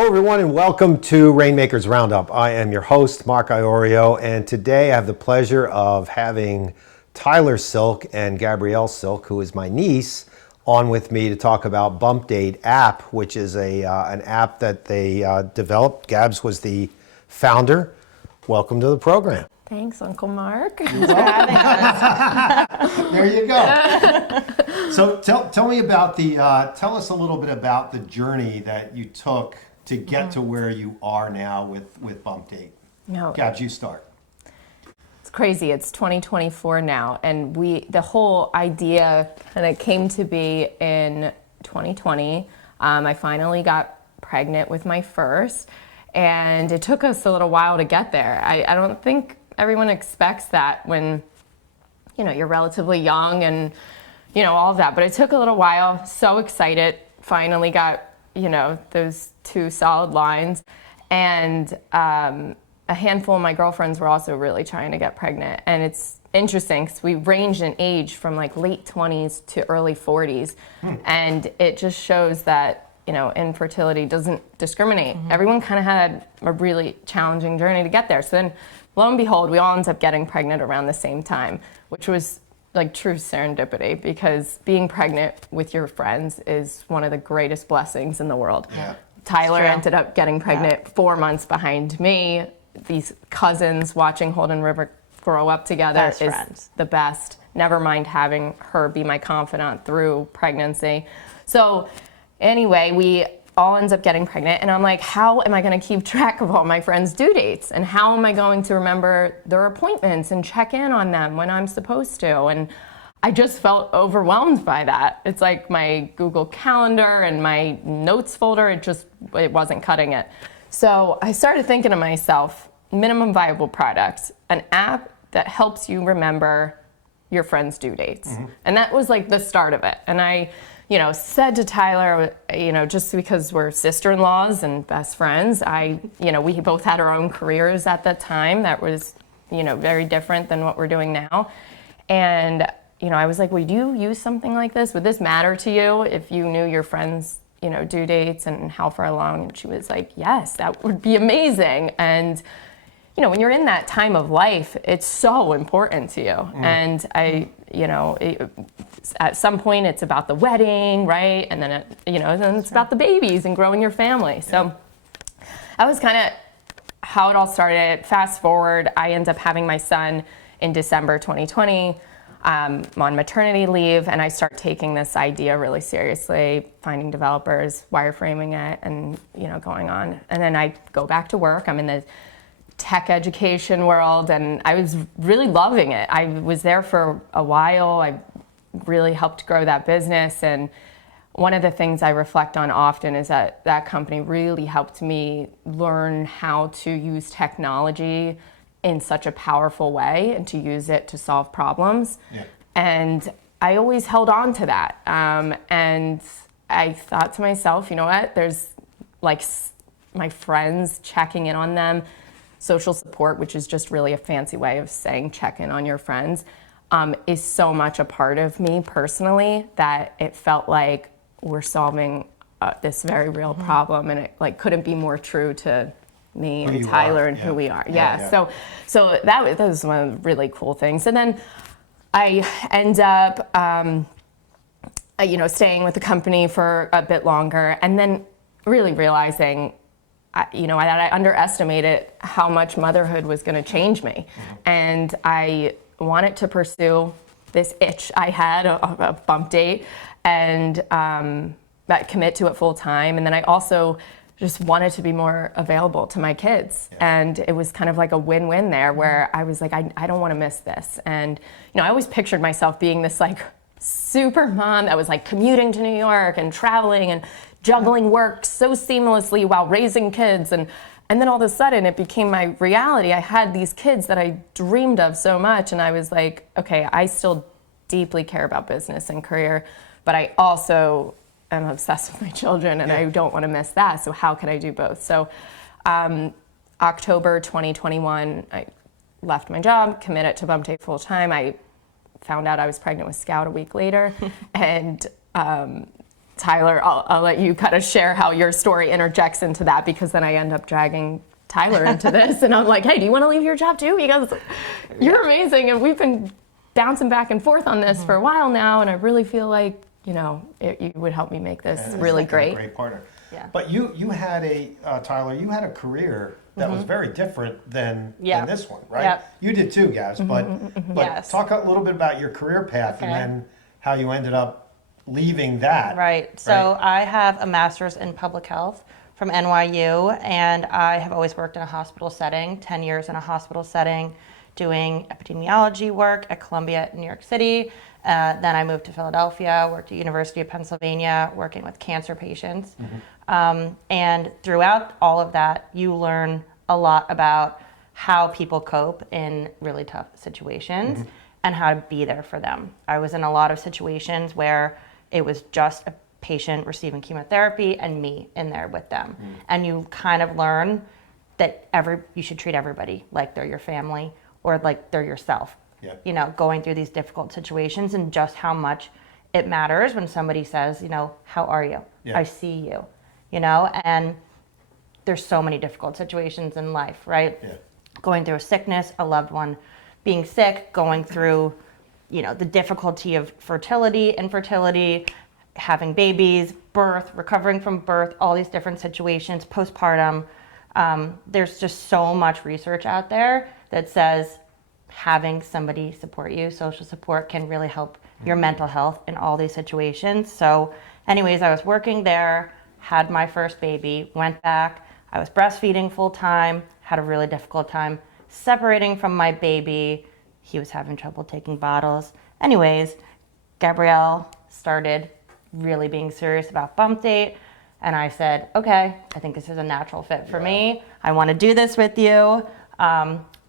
Hello everyone and welcome to Rainmakers Roundup. I am your host, Mark Iorio, and today I have the pleasure of having Tyler Sylk and Gabrielle Sylk, who is my niece, on with me to talk about Bumpdate app, which is an app that they developed. Gabs was the founder. Welcome to the program. Thanks, Uncle Mark. Thanks for having us. There you go. So tell me about tell us a little bit about the journey that you took to get to where you are now with Bumpdate. No, Gabs, you start. it's crazy. It's 2024 now, and the whole idea, and it came to be in 2020. I finally got pregnant with my first, and it took us a little while to get there. I don't think everyone expects that when you're relatively young and all of that, but it took a little while. So excited, finally got those 2 solid lines, and a handful of my girlfriends were also really trying to get pregnant. And it's interesting because we ranged in age from like late 20s to early 40s, and it just shows that infertility doesn't discriminate. Everyone kind of had a really challenging journey to get there. So then, lo and behold, we all ended up getting pregnant around the same time, which was like true serendipity, because being pregnant with your friends is one of the greatest blessings in the world. Yeah. Tyler ended up getting pregnant 4 months behind me. These cousins watching Holden River grow up together is the best. Never mind having her be my confidant through pregnancy. So anyway, we all ends up getting pregnant, and I'm like, how am I going to keep track of all my friends' due dates, and how am I going to remember their appointments and check in on them when I'm supposed to? And I just felt overwhelmed by that. It's like my Google Calendar and my notes folder, it wasn't cutting it. So I started thinking to myself, minimum viable product, an app that helps you remember your friends' due dates. And that was like the start of it. And I said to Tyler, just because we're sister-in-laws and best friends, we both had our own careers at that time that was, very different than what we're doing now. And, I was like, would you use something like this? Would this matter to you if you knew your friends, due dates and how far along? And she was like, yes, that would be amazing. And, when you're in that time of life, it's so important to you. And at some point it's about the wedding, right? And then then it's about the babies and growing your family. So that was kind of how it all started. Fast forward, I end up having my son in December 2020. I'm on maternity leave, and I start taking this idea really seriously, finding developers, wireframing it, and going on. And then I go back to work. I'm in the tech education world, and I was really loving it. I was there for a while. I really helped grow that business, and one of the things I reflect on often is that company really helped me learn how to use technology in such a powerful way and to use it to solve problems. Yeah. And I always held on to that. And I thought to myself, you know what, there's like my friends, checking in on them, social support, which is just really a fancy way of saying check in on your friends, is so much a part of me personally that it felt like we're solving this very real problem, and it like couldn't be more true to me and Tyler and who we are. So that was one of the really cool things. And then I end up staying with the company for a bit longer, and then really realizing I underestimated how much motherhood was going to change me. And I wanted to pursue this itch I had, a Bumpdate, and commit to it full time. And then I also just wanted to be more available to my kids. And it was kind of like a win-win there, where I was like, I don't want to miss this. And, I always pictured myself being this like super mom that was like commuting to New York and traveling and juggling work so seamlessly while raising kids. And then all of a sudden it became my reality. I had these kids that I dreamed of so much. And I was like, okay, I still deeply care about business and career, but I also am obsessed with my children, and I don't want to miss that. So how can I do both? So October 2021, I left my job, committed to Bumpdate full time. I found out I was pregnant with Scout a week later, and Tyler, I'll let you kind of share how your story interjects into that, because then I end up dragging Tyler into this, and I'm like, hey, do you want to leave your job too? Because you're amazing, and we've been bouncing back and forth on this for a while now, and I really feel like, you would help me make this really great. A great partner. Yeah. But you had Tyler, you had a career that was very different than this one, right? Yep. You did too, Gabs, but Yes. talk a little bit about your career path and then how you ended up leaving that. Right. So I have a master's in public health from NYU, and I have always worked in a hospital setting, 10 years in a hospital setting, doing epidemiology work at Columbia, New York City. Then I moved to Philadelphia, worked at University of Pennsylvania, working with cancer patients. And throughout all of that, you learn a lot about how people cope in really tough situations and how to be there for them. I was in a lot of situations where it was just a patient receiving chemotherapy and me in there with them. And you kind of learn that you should treat everybody like they're your family or like they're yourself. Yeah. Going through these difficult situations, and just how much it matters when somebody says, how are you? Yeah. I see you, and there's so many difficult situations in life, right? Yeah. Going through a sickness, a loved one being sick, going through, the difficulty of fertility, infertility, having babies, birth, recovering from birth, all these different situations, postpartum. There's just so much research out there that says having somebody support you, social support, can really help your mental health in all these situations. So anyways, I was working there, had my first baby, went back. I was breastfeeding full time, had a really difficult time separating from my baby. He was having trouble taking bottles. Anyways, Gabrielle started really being serious about Bumpdate, and I said, okay, I think this is a natural fit for me. I want to do this with you.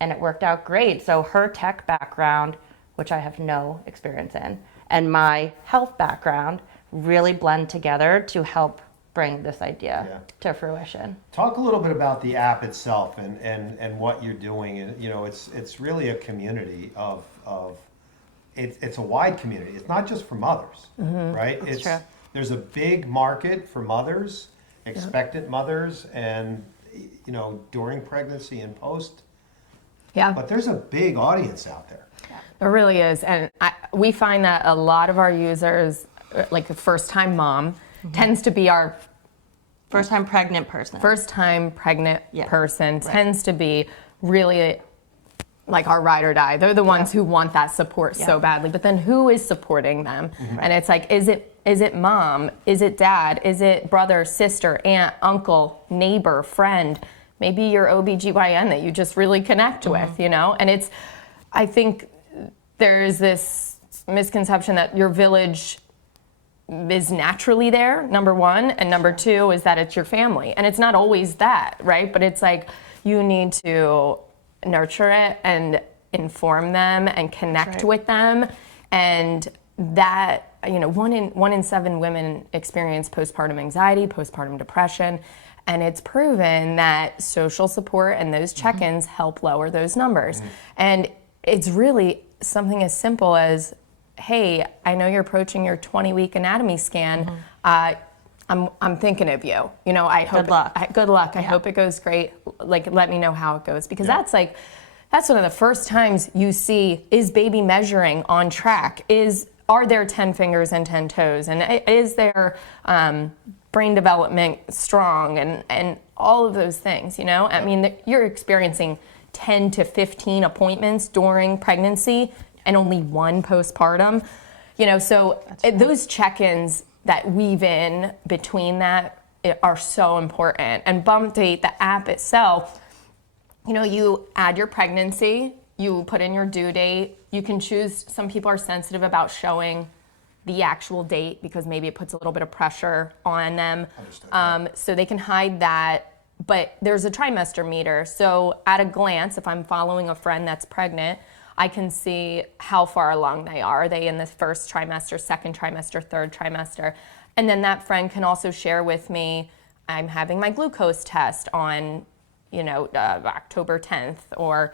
And it worked out great. So her tech background, which I have no experience in, and my health background really blend together to help bring this idea to fruition. Talk a little bit about the app itself and what you're doing. And it's really a community of it's a wide community. It's not just for mothers, right? That's true. There's a big market for mothers, expectant mothers, and during pregnancy and post. Yeah. But there's a big audience out there. There really is. And we find that a lot of our users, like a first-time mom, tends to be our First-time pregnant person. person tends to be really like our ride or die. They're the ones who want that support so badly. But then who is supporting them? And it's like, is it mom? Is it dad? Is it brother, sister, aunt, uncle, neighbor, friend? Maybe your OBGYN that you just really connect with, And I think there is this misconception that your village is naturally there, number one, and number two is that it's your family. And it's not always that, right? But it's like you need to nurture it and inform them and connect with them. And that, 1 in 7 women experience postpartum anxiety, postpartum depression. And it's proven that social support and those check-ins help lower those numbers. And it's really something as simple as, hey, I know you're approaching your 20-week anatomy scan. I'm thinking of you. I hope good luck. I hope it goes great. Like, let me know how it goes, because that's one of the first times you see, is baby measuring on track? Are there 10 fingers and 10 toes? And is there brain development strong, and all of those things, I mean, you're experiencing 10 to 15 appointments during pregnancy and only 1 postpartum, so those check-ins that weave in between that are so important. And Bumpdate, the app itself, you add your pregnancy, you put in your due date, you can choose. Some people are sensitive about showing the actual date because maybe it puts a little bit of pressure on them. So they can hide that, but there's a trimester meter. So at a glance, if I'm following a friend that's pregnant, I can see how far along they are. Are they in the first trimester, second trimester, third trimester? And then that friend can also share with me, I'm having my glucose test on October 10th, or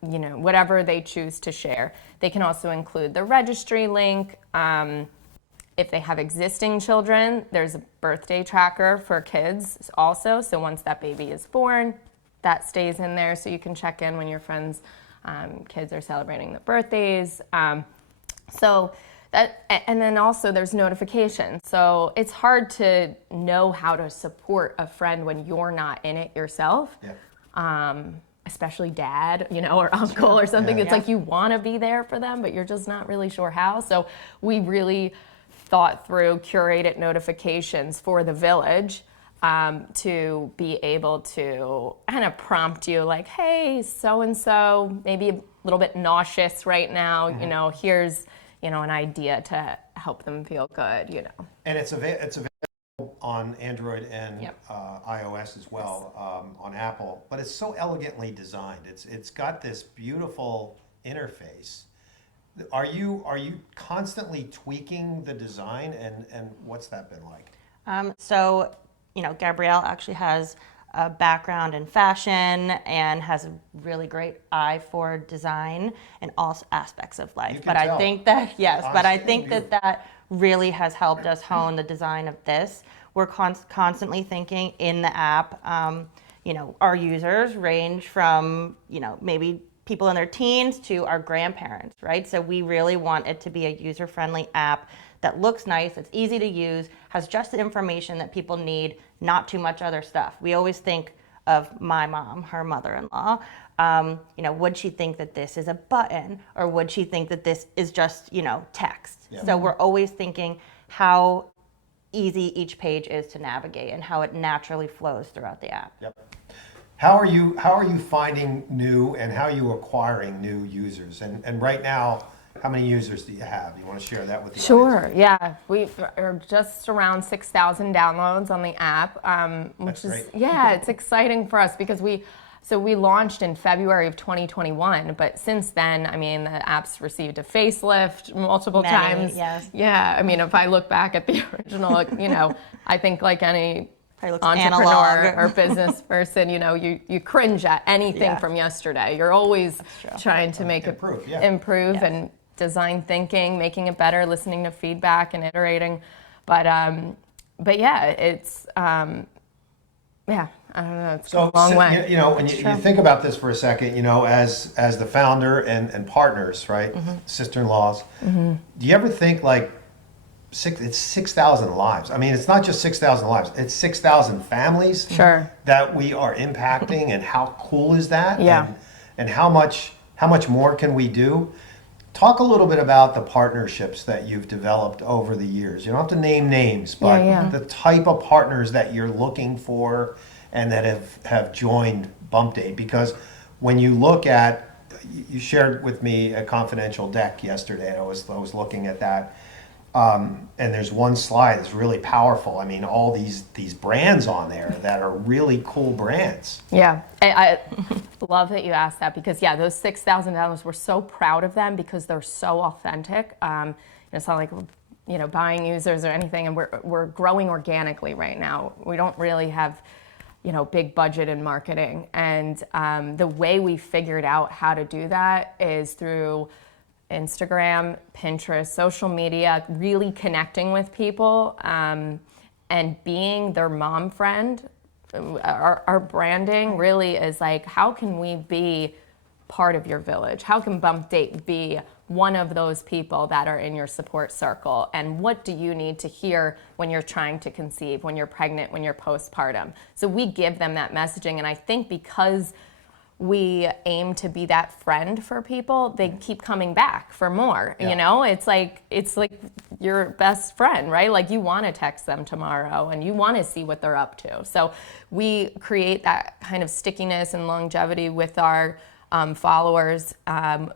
whatever they choose to share. They can also include the registry link, and If they have existing children, there's a birthday tracker for kids also. So once that baby is born, that stays in there so you can check in when your friends' kids are celebrating their birthdays. And then also there's notifications. So it's hard to know how to support a friend when you're not in it yourself. Yeah. Especially dad, or uncle or something. Yeah. It's like you want to be there for them, but you're just not really sure how. So we really thought through curated notifications for the village to be able to kind of prompt you like, hey, so-and-so, maybe a little bit nauseous right now, here's, an idea to help them feel good, And it's available on Android and iOS as well, on Apple, but it's so elegantly designed. It's got this beautiful interface. Are you constantly tweaking the design, and what's that been like? So, Gabrielle actually has a background in fashion and has a really great eye for design in all aspects of life. But I think that, that really has helped us hone the design of this. We're constantly thinking in the app, our users range from, maybe people in their teens to our grandparents, right? So we really want it to be a user-friendly app that looks nice, it's easy to use, has just the information that people need, not too much other stuff. We always think of my mom, her mother-in-law. Would she think that this is a button, or would she think that this is just, text? Yeah. So we're always thinking how easy each page is to navigate and how it naturally flows throughout the app. Yep. How are you finding new, and how are you acquiring new users? And right now, how many users do you have? You want to share that with the audience? Yeah. We are just around 6,000 downloads on the app, which is, it's exciting for us because we launched in February of 2021, but since then, the app's received a facelift multiple times. Yes. Yeah. If I look back at the original, I think like any entrepreneur analog. or business person, you cringe at anything from yesterday. You're always trying to make improve, it improve and design thinking, making it better, listening to feedback and iterating. But it's I don't know, it's a long way. When you think about this for a second, as the founder and partners, right, sister-in-laws, do you ever think like it's 6,000 lives? It's not just 6,000 lives; it's 6,000 families that we are impacting, and how cool is that? Yeah. And how much more can we do? Talk a little bit about the partnerships that you've developed over the years. You don't have to name names, but the type of partners that you're looking for and that have joined Bumpdate. Because when you look at, you shared with me a confidential deck yesterday, and I was looking at that. And there's one slide that's really powerful. All these brands on there that are really cool brands. Yeah, I love that you asked that because those 6,000 downloads, we're so proud of them because they're so authentic. It's not like we're buying users or anything, and we're growing organically right now. We don't really have big budget in marketing, and the way we figured out how to do that is through Instagram, Pinterest, social media, really connecting with people and being their mom friend. Our branding really is like, how can we be part of your village? How can Bumpdate be one of those people that are in your support circle? And what do you need to hear when you're trying to conceive, when you're pregnant, when you're postpartum? So we give them that messaging, and I think because we aim to be that friend for people, they keep coming back for more. It's like your best friend, right? Like you want to text them tomorrow and you want to see what they're up to. So we create that kind of stickiness and longevity with our followers.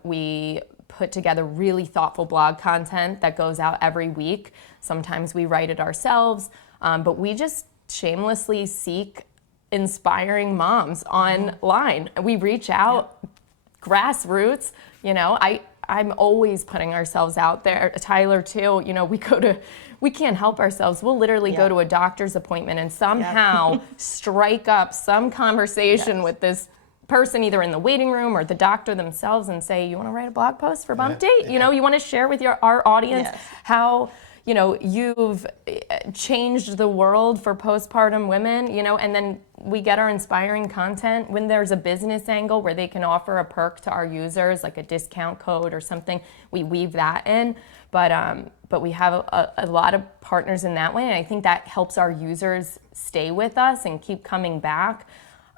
We put together really thoughtful blog content that goes out every week. Sometimes we write it ourselves, but we just shamelessly seek inspiring moms online. We reach out, grassroots. I'm always putting ourselves out there. Tyler too. We can't help ourselves. We'll literally go to a doctor's appointment and somehow strike up some conversation with this person, either in the waiting room or the doctor themselves, and say, "You want to write a blog post for Bumpdate? You want to share with our audience how." you know, you've changed the world for postpartum women, you know, and then we get our inspiring content when there's a business angle where they can offer a perk to our users, like a discount code or something, we weave that in. But we have a lot of partners in that way, and I think that helps our users stay with us and keep coming back.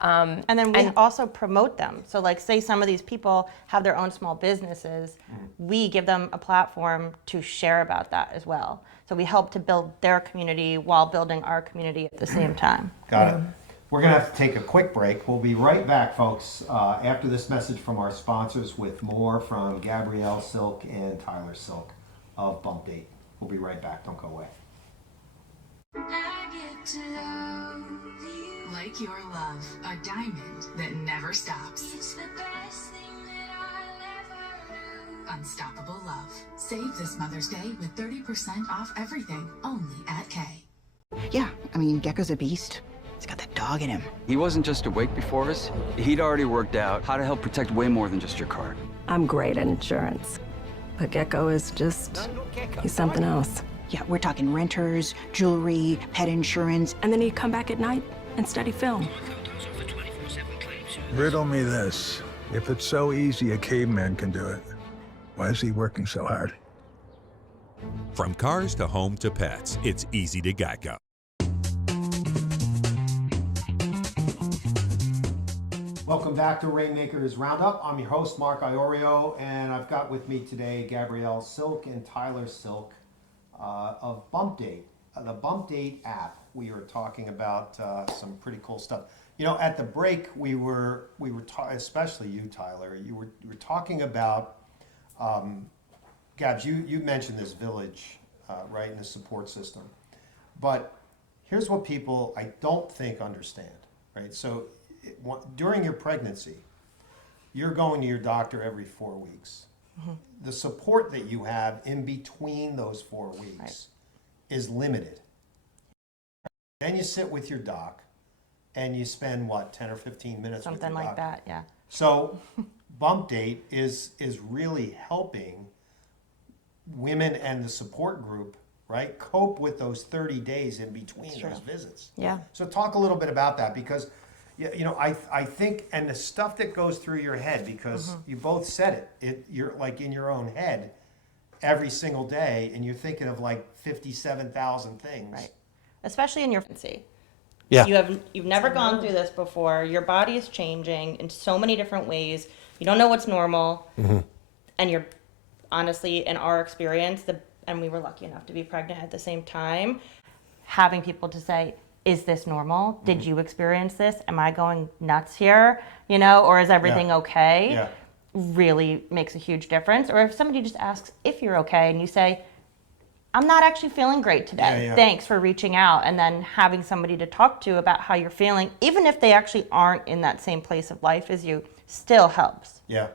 And then we also promote them. So like say some of these people have their own small businesses, we give them a platform to share about that as well. So we help to build their community while building our community at the same time. Got it. We're going to have to take a quick break. We'll be right back, folks, after this message from our sponsors with more from Gabrielle Sylk and Tyler Sylk of Bumpdate. We'll be right back. Don't go away. I get to love you. Like your love, a diamond that never stops. It's the best thing that I'll ever do. Unstoppable love. Save this Mother's Day with 30% off everything, only at K. Yeah, I mean, Gecko's a beast. He's got that dog in him. He wasn't just awake before us. He'd already worked out how to help protect way more than just your car. I'm great at insurance, but Gecko is he's something else. Yeah, we're talking renters, jewelry, pet insurance. And then he'd come back at night and study film. Riddle me this. If it's so easy a caveman can do it, why is he working so hard? From cars to home to pets, it's easy to Geico. Welcome back to Rainmakers Roundup. I'm your host, Mark Iorio, and I've got with me today Gabrielle Sylk and Tyler Sylk of Bumpdate. The Bumpdate app, we were talking about some pretty cool stuff. You know, at the break, we were especially you, Tyler, you were talking about, Gabs, you mentioned this village, right, and the support system. But here's what people, I don't think, understand, right? So during your pregnancy, you're going to your doctor every 4 weeks. Mm-hmm. The support that you have in between those 4 weeks is limited. Then you sit with your doc and you spend, what, 10 or 15 minutes with your Something like doctor. that, yeah. So Bumpdate is really helping women and the support group, right, cope with those 30 days in between those visits. Yeah. So talk a little bit about that, because you know, I think, and the stuff that goes through your head, because you both said it, you're like in your own head every single day, and you're thinking of like 57,000 things. Right. Especially in your infancy. Yeah. You've never gone through this before. Your body is changing in so many different ways. You don't know what's normal. Mm-hmm. And you're honestly, in our experience, and we were lucky enough to be pregnant at the same time, having people to say, is this normal? Did you experience this? Am I going nuts here? You know, or is everything okay? Yeah. Really makes a huge difference. Or if somebody just asks if you're okay and you say, I'm not actually feeling great today. Yeah. Thanks for reaching out. And then having somebody to talk to about how you're feeling, even if they actually aren't in that same place of life as you, still helps. Yeah.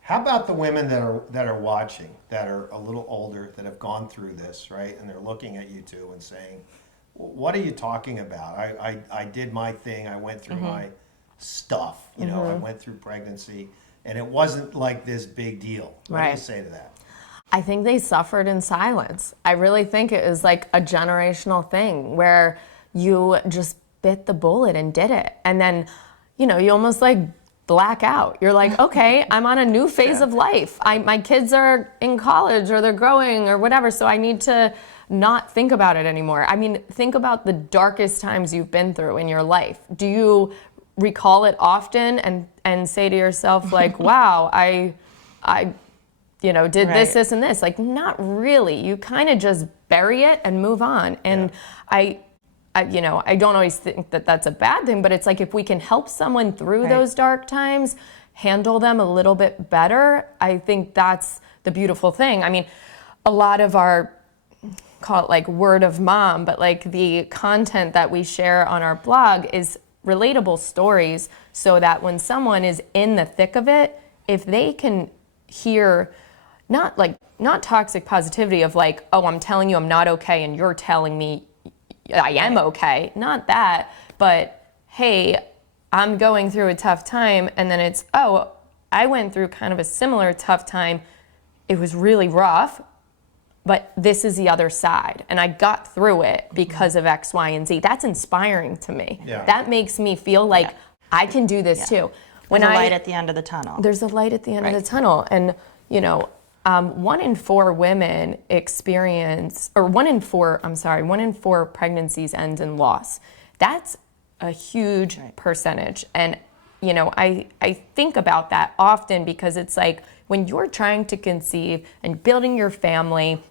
How about the women that are watching, that are a little older, that have gone through this, right? And they're looking at you two and saying, what are you talking about? I did my thing. I went through my stuff. You know, I went through pregnancy, and it wasn't like this big deal. What do you say to that? I think they suffered in silence. I really think it was like a generational thing where you just bit the bullet and did it. And then, you know, you almost like black out. You're like, okay, I'm on a new phase of life. My kids are in college or they're growing or whatever, so I need to not think about it anymore. I mean, think about the darkest times you've been through in your life. Do you recall it often and say to yourself like, wow, I you know, did this, and this? Like, not really. You kind of just bury it and move on. And I you know, I don't always think that that's a bad thing, but it's like if we can help someone through those dark times, handle them a little bit better, I think that's the beautiful thing. I mean, a lot of our, call it like word of mom, but like the content that we share on our blog is relatable stories, so that when someone is in the thick of it, if they can hear not toxic positivity of like, oh, I'm telling you I'm not okay and you're telling me I am okay, not that, but hey, I'm going through a tough time, and then it's, oh, I went through kind of a similar tough time. It was really rough, but this is the other side. And I got through it because of X, Y, and Z. That's inspiring to me. Yeah. That makes me feel like I can do this too. There's a light at the end of the tunnel. There's a light at the end of the tunnel. And, 1 in 4 women experience, or 1 in 4 pregnancies end in loss. That's a huge percentage. And, I think about that often because it's like when you're trying to conceive and building your family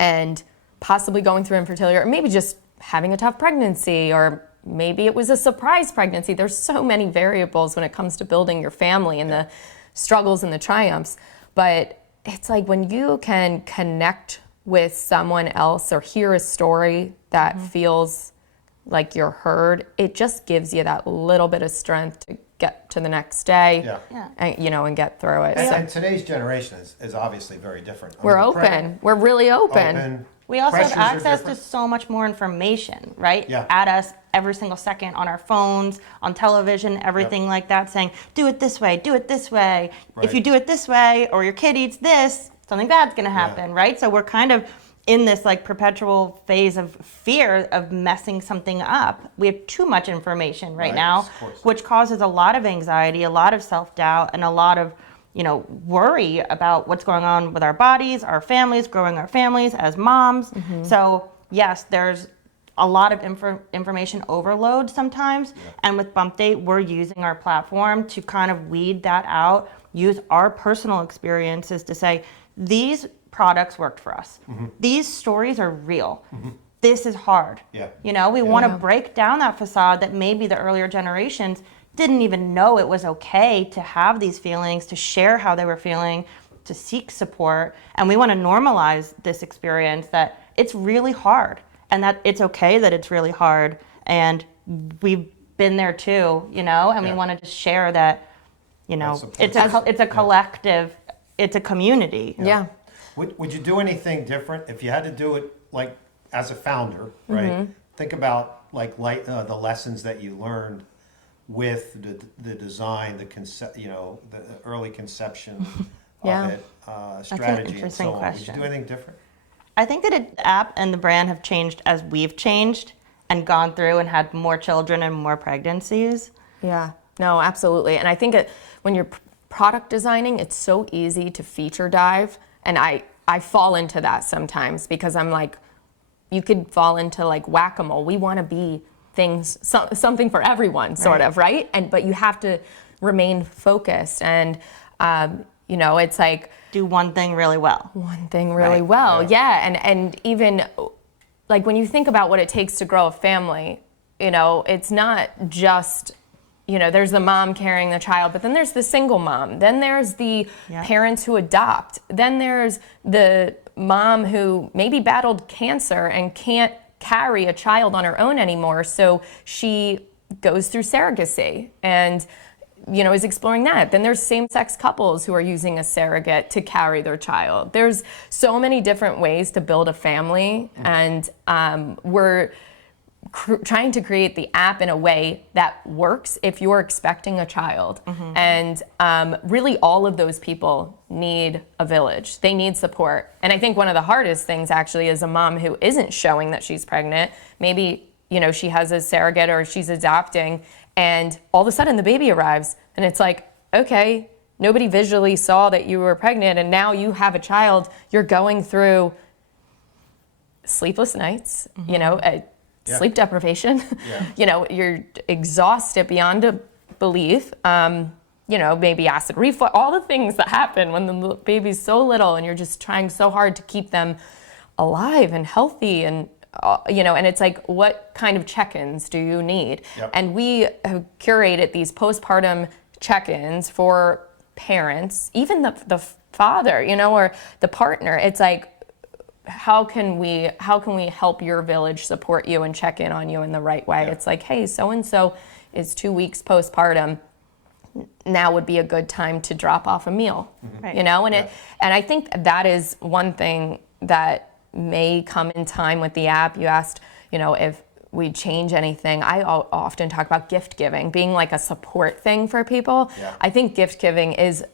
and possibly going through infertility, or maybe just having a tough pregnancy, or maybe it was a surprise pregnancy. There's so many variables when it comes to building your family and the struggles and the triumphs. But it's like when you can connect with someone else or hear a story that feels like you're heard, it just gives you that little bit of strength to get to the next day, and, and get through it. And today's generation is obviously very different. We're open. We're really open. We also have Pressures are access to different. so much more information, right? Yeah. At us every single second on our phones, on television, everything like that, saying, do it this way, do it this way. Right. If you do it this way, or your kid eats this, something bad's gonna happen, right? So we're kind of in this like perpetual phase of fear of messing something up. We have too much information right now, of course. which causes a lot of anxiety, a lot of self-doubt, and a lot of worry about what's going on with our bodies, our families, growing our families as moms. So yes, there's a lot of information overload sometimes. And with Bumpdate, we're using our platform to kind of weed that out, use our personal experiences to say, these products worked for us. These stories are real. This is hard. We want to break down that facade that maybe the earlier generations didn't even know it was okay to have these feelings, to share how they were feeling, to seek support. And we want to normalize this experience that it's really hard and that it's okay that it's really hard. And we've been there too, and we want to just share that, it's a collective, it's a community. Yeah. Would you do anything different if you had to do it like as a founder, right? Think about like the lessons that you learned with the design, the early conception of it, strategy, and so on. Question. Would you do anything different? I think that the app and the brand have changed as we've changed and gone through and had more children and more pregnancies. Yeah, no, absolutely. And I think when you're product designing, it's so easy to feature dive. And I fall into that sometimes because I'm like, you could fall into like whack-a-mole. We want to be things, something for everyone, sort of, right? But you have to remain focused. And, it's like, do one thing really well. One thing really well, yeah. And even like when you think about what it takes to grow a family, it's not just, there's the mom carrying the child, but then there's the single mom. Then there's the parents who adopt. Then there's the mom who maybe battled cancer and can't carry a child on her own anymore. So she goes through surrogacy and, is exploring that. Then there's same-sex couples who are using a surrogate to carry their child. There's so many different ways to build a family. And we're trying to create the app in a way that works if you're expecting a child. And really all of those people need a village. They need support. And I think one of the hardest things actually is a mom who isn't showing that she's pregnant. Maybe, she has a surrogate or she's adopting and all of a sudden the baby arrives and it's like, okay, nobody visually saw that you were pregnant and now you have a child. You're going through sleepless nights, sleep deprivation, you're exhausted beyond a belief, maybe acid reflux, all the things that happen when the baby's so little and you're just trying so hard to keep them alive and healthy and, and it's like, what kind of check-ins do you need? And we have curated these postpartum check-ins for parents, even the father, or the partner. It's like, how can we help your village support you and check in on you in the right way? It's like, hey, so-and-so is 2 weeks postpartum. Now would be a good time to drop off a meal, and I think that is one thing that may come in time with the app. You asked, if we change anything. I often talk about gift giving being like a support thing for people. I think gift giving is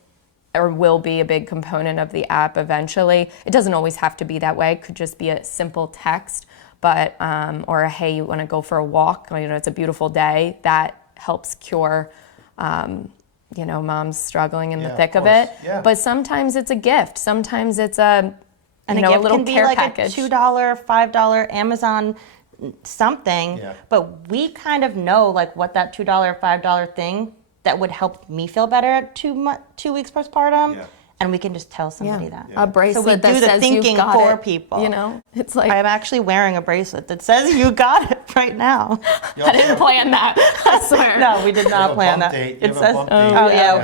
or will be a big component of the app eventually. It doesn't always have to be that way. It could just be a simple text, but or a, hey, you want to go for a walk? You know, it's a beautiful day. That helps cure, you know, moms struggling in the thick of it. Yeah. But sometimes it's a gift. Sometimes it's a, and you know, a gift little can be care like package. a $2, $5 Amazon something, but we kind of know like what that $2, $5 thing that would help me feel better at 2 weeks postpartum, and we can just tell somebody that. A bracelet so we that do the says thinking you've got for it, people. You know, it's like I'm actually wearing a bracelet that says you got it right now. I didn't plan that. I swear. No, we did not plan that. It says,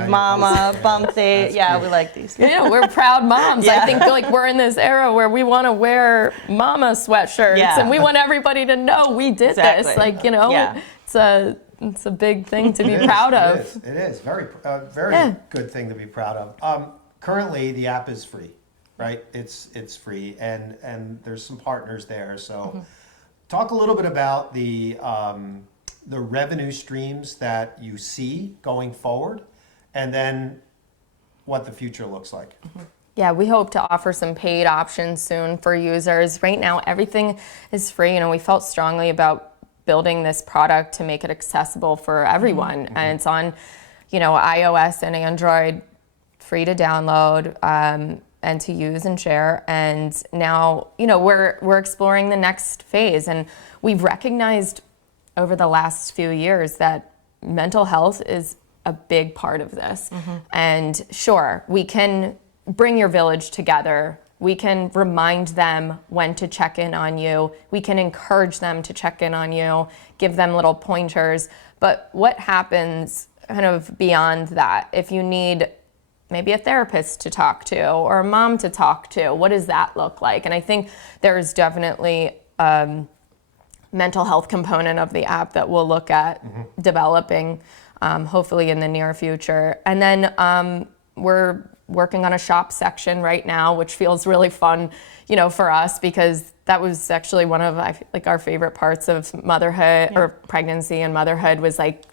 Mama, Bumpdate. Yeah, we like these. Yeah, we're proud moms. I think like we're in this era where we want to wear mama sweatshirts and we want everybody to know we did this. Like, you know, it's a big thing to be proud of. It is. Very good thing to be proud of. Currently, the app is free, right? It's free, and there's some partners there. So, talk a little bit about the revenue streams that you see going forward, and then what the future looks like. Yeah, we hope to offer some paid options soon for users. Right now, everything is free. You know, we felt strongly about building this product to make it accessible for everyone, and it's on, you know, iOS and Android, free to download and to use and share. And now, you know, we're exploring the next phase, and we've recognized over the last few years that mental health is a big part of this. And sure, we can bring your village together. We can remind them when to check in on you. We can encourage them to check in on you, give them little pointers. But what happens kind of beyond that? If you need maybe a therapist to talk to or a mom to talk to, what does that look like? And I think there's definitely a mental health component of the app that we'll look at developing, hopefully in the near future. And then we're working on a shop section right now, which feels really fun, you know, for us, because that was actually one of like our favorite parts of motherhood or pregnancy and motherhood, was like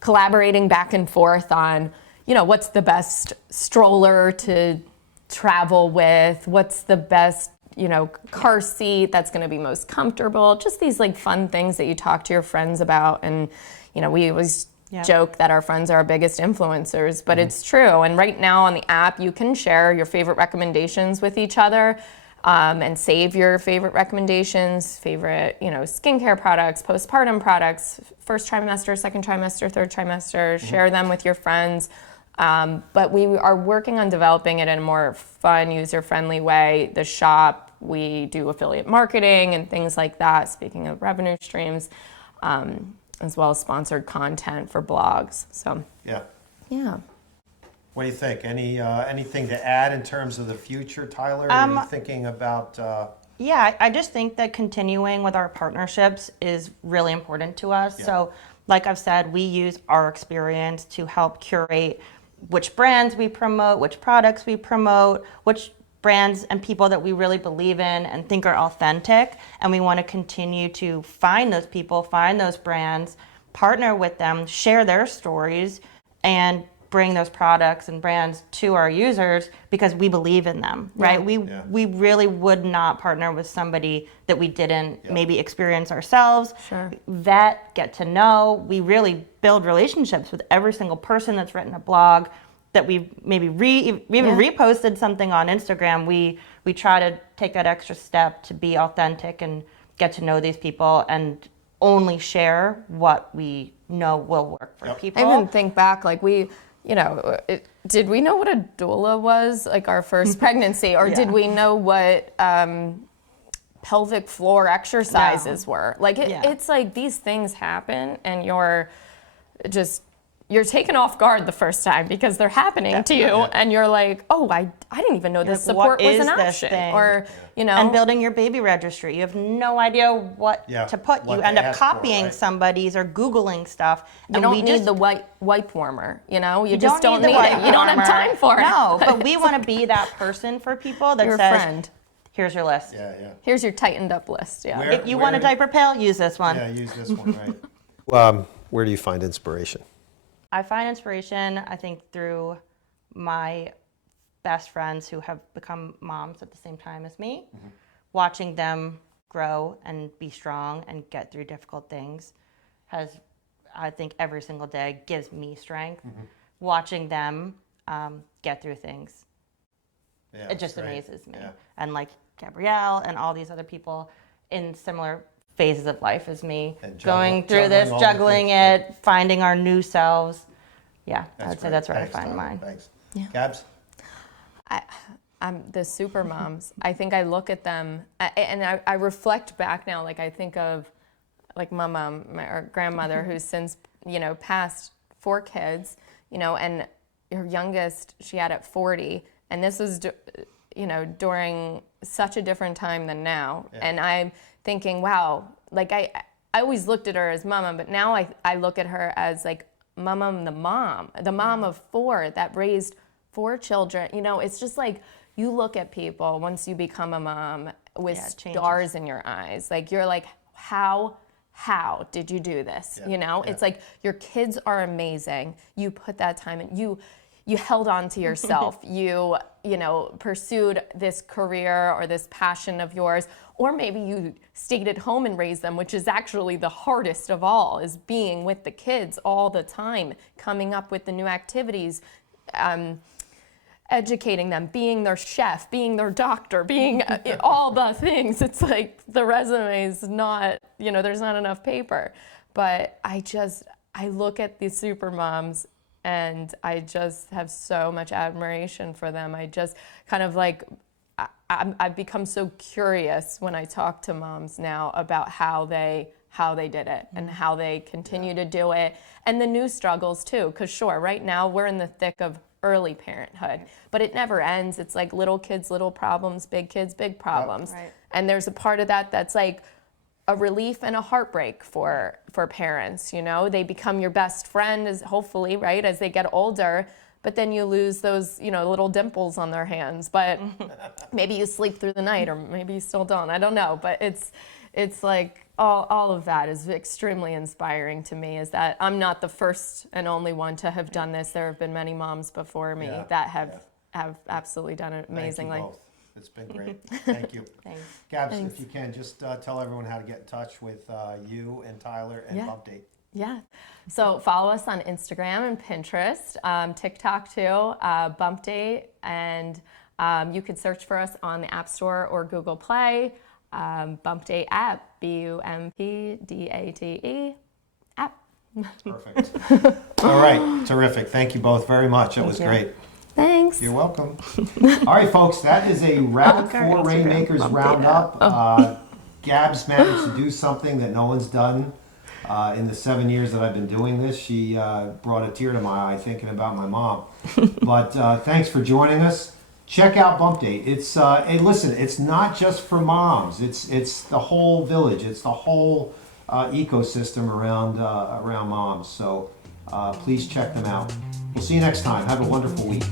collaborating back and forth on, you know, what's the best stroller to travel with, what's the best, you know, car seat that's going to be most comfortable, just these like fun things that you talk to your friends about. And, you know, we always joke that our friends are our biggest influencers, but it's true. And right now on the app, you can share your favorite recommendations with each other, and save your favorite recommendations, favorite, you know, skincare products, postpartum products, first trimester, second trimester, third trimester, share them with your friends. But we are working on developing it in a more fun, user-friendly way. The shop, we do affiliate marketing and things like that, speaking of revenue streams, as well as sponsored content for blogs. So yeah. What do you think? Anything to add in terms of the future, Tyler? Are you thinking about? Yeah, I just think that continuing with our partnerships is really important to us. So, like I've said, we use our experience to help curate which brands we promote, which products we promote, which brands and people that we really believe in and think are authentic. And we want to continue to find those people, find those brands, partner with them, share their stories, and bring those products and brands to our users because we believe in them, right? We really would not partner with somebody that we didn't maybe experience ourselves, vet, get to know. We really build relationships with every single person that's written a blog, that we maybe we even reposted something on Instagram. We try to take that extra step to be authentic and get to know these people and only share what we know will work for people. I even think back, like did we know what a doula was, like our first pregnancy, or did we know what pelvic floor exercises were? Like it's like these things happen and you're taken off guard the first time because they're happening to you, and you're like, oh, I didn't even know this support was an option. Or, you know. And building your baby registry. You have no idea what to put. You end up copying somebody's or Googling stuff. You don't need the wipe warmer, you know? You just don't need it. You don't have time for it. No, but we want to be that person for people that says, friend. Here's your list. Here's your tightened up list, If you want a diaper pail, use this one. Yeah, use this one, right. Where do you find inspiration? I find inspiration, I think, through my best friends who have become moms at the same time as me. Watching them grow and be strong and get through difficult things has, I think, every single day gives me strength. Watching them get through things, it just amazes me. And like Gabrielle and all these other people in similar phases of life as me, going through this, juggling it, finding our new selves. Yeah, I'd say that's where I find mine. Thanks. Gabs? I'm the super moms. I think I look at them and I reflect back now. Like I think of like my mom, our grandmother, who's since passed 4 kids, and her youngest she had at 40, and this was during such a different time than now. And I'm thinking, wow, like I always looked at her as mama, but now I look at her as like mama, the mom of 4 that raised 4 children. It's just like you look at people once you become a mom with stars in your eyes. Like you're like, how did you do this? It's like your kids are amazing. You put that time in. You held on to yourself. You pursued this career or this passion of yours, or maybe you stayed at home and raised them, which is actually the hardest of all, is being with the kids all the time, coming up with the new activities, educating them, being their chef, being their doctor, being all the things. It's like the resume is not, there's not enough paper. But I look at these super moms and I just have so much admiration for them. I just kind of like, I've become so curious when I talk to moms now about how they did it and how they continue to do it, and the new struggles too. Because sure, right now we're in the thick of early parenthood, but it never ends. It's like little kids, little problems, big kids, big problems. Right. And there's a part of that that's like a relief and a heartbreak for parents. They become your best friend, as hopefully, right, as they get older. But then you lose those, little dimples on their hands. But maybe you sleep through the night, or maybe you still don't. I don't know. But it's like all of that is extremely inspiring to me. Is that I'm not the first and only one to have done this. There have been many moms before me that have absolutely done it amazingly. Thank you both. It's been great. Thank you. Thanks. Gabs, if you can, just tell everyone how to get in touch with you and Tyler and Bumpdate. Yeah. So follow us on Instagram and Pinterest, TikTok too, Bumpdate, and you can search for us on the App Store or Google Play. Bumpdate app, Bumpdate app. Perfect. All right, terrific. Thank you both very much. It was great. Thanks. You're welcome. All right, folks, that is a wrap for Rainmakers Roundup. Gabs managed to do something that no one's done in the 7 years that I've been doing this. She brought a tear to my eye thinking about my mom. But thanks for joining us. Check out Bumpdate. It's listen, it's not just for moms. It's the whole village. It's the whole ecosystem around moms. So please check them out. We'll see you next time. Have a wonderful week.